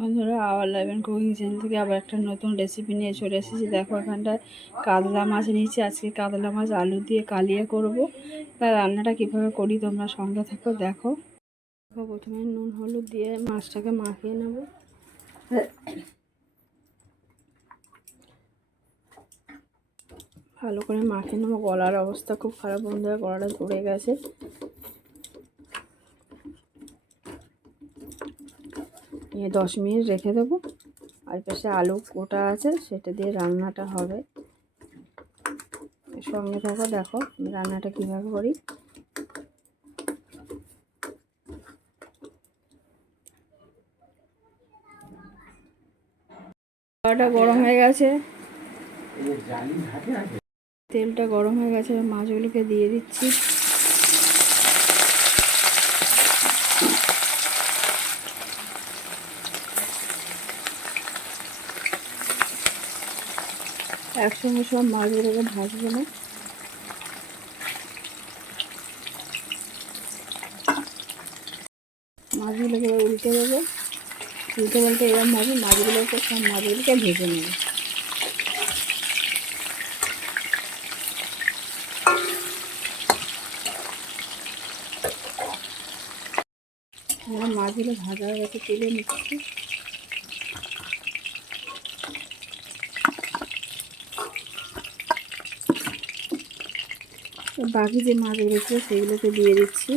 বন্ধুরা hour লাইভেন cooking channel থেকে আবার একটা নতুন রেসিপি নিয়ে চলে এসেছি। দেখো, এখানটায় কাতলা মাছ নিয়েছি। আজকে কাতলা মাছ আলু দিয়ে কালিয়ে করব। তার রান্নাটা কীভাবে করি তোমরা সঙ্গে থাকো, দেখো। দেখো, প্রথমে নুন, হলুদ দিয়ে মাছটাকে মাখিয়ে নেব। ভালো করে মাখিয়ে নেব। গলার অবস্থা খুব খারাপ বন্ধুরা, গলাটা ধরে গেছে। নিয়ে দশ মিনিট রেখে দেবো। আর পাশে আলু কোটা আছে, সেটা দিয়ে রান্নাটা হবে। সঙ্গে থাকো, দেখো রান্নাটা কীভাবে করি। গরম হয়ে গেছে। তেলটা গরম হয়ে গেছে, মাছগুলোকে দিয়ে দিচ্ছি। একসঙ্গে সব মাছগুলোকে ভাজবো না। মাছগুলোকে উল্টে দেবো। উল্টে বলতে এরকমভাবে মাছগুলোকে সব মাছগুলোকে ভেজে নেবে। মাছগুলো ভাজা হয়ে গেছে তুলে নিচ্ছি। বাকি যে মাছগুলো ছিল সেগুলোকে দিয়ে দিচ্ছি।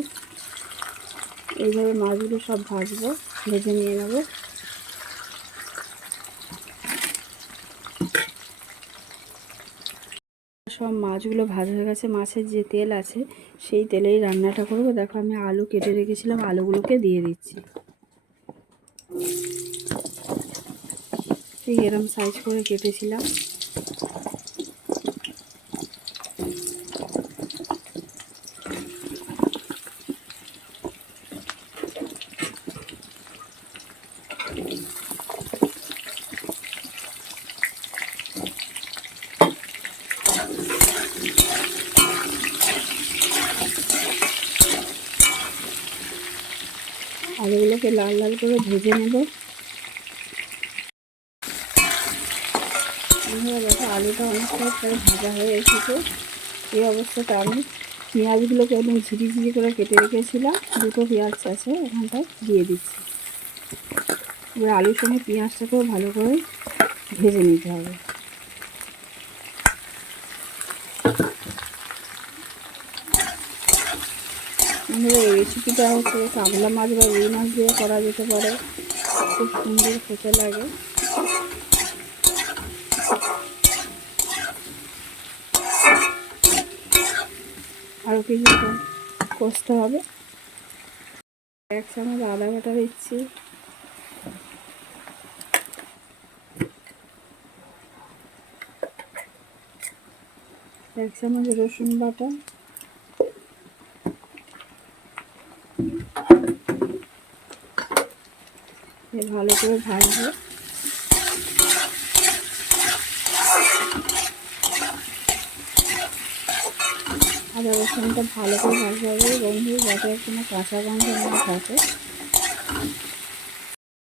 এইভাবে মাছগুলো সব ভাজবো, ভেজে নিয়ে নেব। সব মাছগুলো ভাজা হয়ে গেছে, মাছের যে তেল আছে সেই তেলেই রান্নাটা করব। দেখো আমি আলু কেটে রেখেছিলাম, আলুগুলোকে দিয়ে দিচ্ছি। এই এরম সাইজ করে কেটেছিলাম। আলুগুলোকে লাল লাল করে ভেজে নেব। দেখো, আলুটা অনেকটা ভাজা হয়ে এসেছে। এই অবস্থাটা আমি পেঁয়াজগুলোকে একদম ঝিরি ঝিরি করে কেটে রেখেছিলাম। দুটো পেঁয়াজ আছে এখানটায় দিয়ে দিচ্ছি। এবার আলুর সঙ্গে পেঁয়াজটাকেও ভালো করে ভেজে নিতে হবে। আমাদের এই রেসিপিটা হচ্ছে কাবলা মাছ বা রুই মাছ দিয়ে করা যেতে পারে। খুব সুন্দর খেতে লাগে। আরও কিছু কষতে হবে? এক চামচ আদা বাটা দিচ্ছি। এক চামচ রসুন বাটা। ভালো করে ভাজবো। আদা রসুনটা ভালো করে ভাজতে হবে। বন্ধু, যাতে কোনো কাঁচা গন্ধ না থাকে।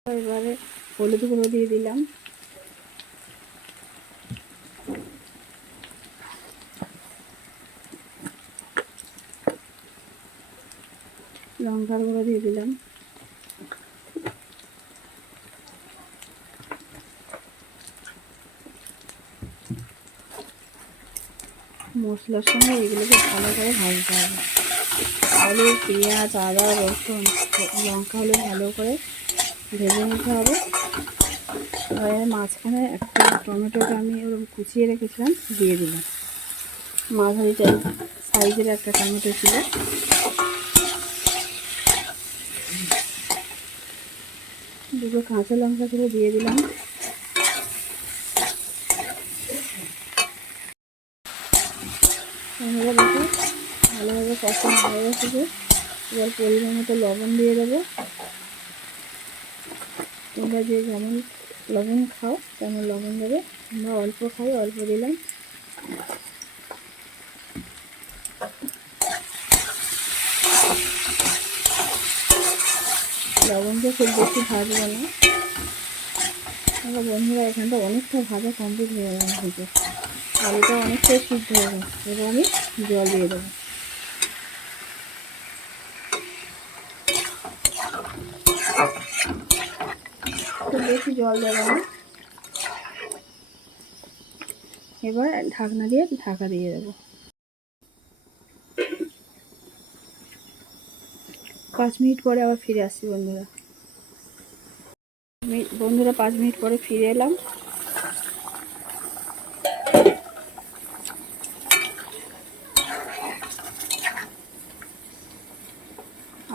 এবারে হলুদ গুঁড়ো দিয়ে দিলাম। লঙ্কার গুঁড়ো দিয়ে দিলাম। মশলার সঙ্গে এগুলোকে ভালো করে ভাজতে হবে। আলু, পেঁয়াজ, আদা, রসুন, লঙ্কা হলে ভালো করে ভেজে নিতে হবে। এবারে মাঝখানে একটা টমেটোটা আমি ওরকম কুচিয়ে রেখেছিলাম, দিয়ে দিলাম। মাঝারি সাইজের একটা টমেটো ছিল। দুটো কাঁচা লঙ্কা দিয়ে দিলাম। ভালোভাবে কষানো হয়ে গেছে এবার পরিমাণ মতো লবণ দিয়ে দেবো। তোমরা যে যেমন লবণ খাও, তেমন লবণ দেবে। আমরা অল্প খাই, অল্প দিলাম। লবণটা খুব বেশি ভাজবো না। এবার বন্ধুরা, এখানটা অনেকটা ভাজা কমপ্লিট হয়ে গেছে আলুটা সিদ্ধ হয়ে গেছে এবার আমি জল দিয়ে দেবো। খুব বেশি জল দেবো না এবার ঢাকনা দিয়ে ঢাকা দিয়ে দেবো। পাঁচ মিনিট পরে আবার ফিরে আসছি বন্ধুরা। বন্ধুরা, পাঁচ মিনিট পরে ফিরে এলাম।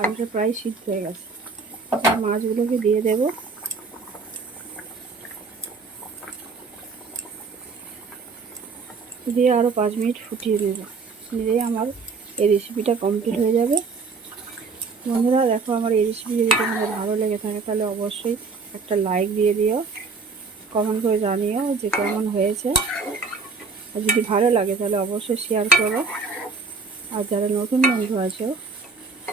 আলুটা প্রায় সিদ্ধ হয়ে গেছে। মাছগুলোকে দিয়ে দেব। দিয়ে আরও পাঁচ মিনিট ফুটিয়ে দেবো নিলেই আমার এই রেসিপিটা কমপ্লিট হয়ে যাবে। বন্ধুরা, দেখো আমার এই রেসিপি যদি তোমাদের ভালো লেগে থাকে, তাহলে অবশ্যই একটা লাইক দিয়ে দিও। কমেন্ট করে জানিও যে কেমন হয়েছে। আর যদি ভালো লাগে, তাহলে অবশ্যই শেয়ার করো। আর যারা নতুন বন্ধু আছো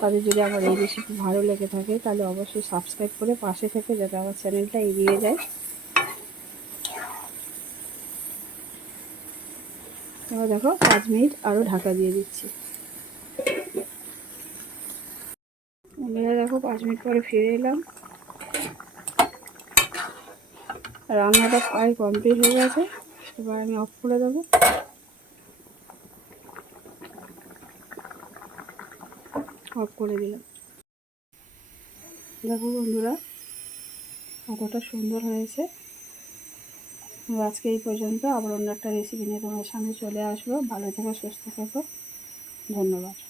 তাদের যদি আমার এই রেসিপি ভালো লেগে থাকে, তাহলে অবশ্যই সাবস্ক্রাইব করে পাশে থেকে যাতে আমার চ্যানেলটা এগিয়ে যায়। এবার দেখো, পাঁচ মিনিট আরও ঢাকা দিয়ে দিচ্ছি। বন্ধুরা দেখো, পাঁচ মিনিট পরে ফিরে এলাম। রান্নাটা প্রায় কমপ্লিট হয়ে গেছে। এবার আমি অফ করে দেবো। অফ করে দিলাম। দেখো বন্ধুরা, কতটা সুন্দর হয়েছে। আজকে এই পর্যন্ত, আবার অন্য একটা রেসিপি নিয়ে তোমার সামনে চলে আসব। ভালো থেকো, সুস্থ থেকো। ধন্যবাদ।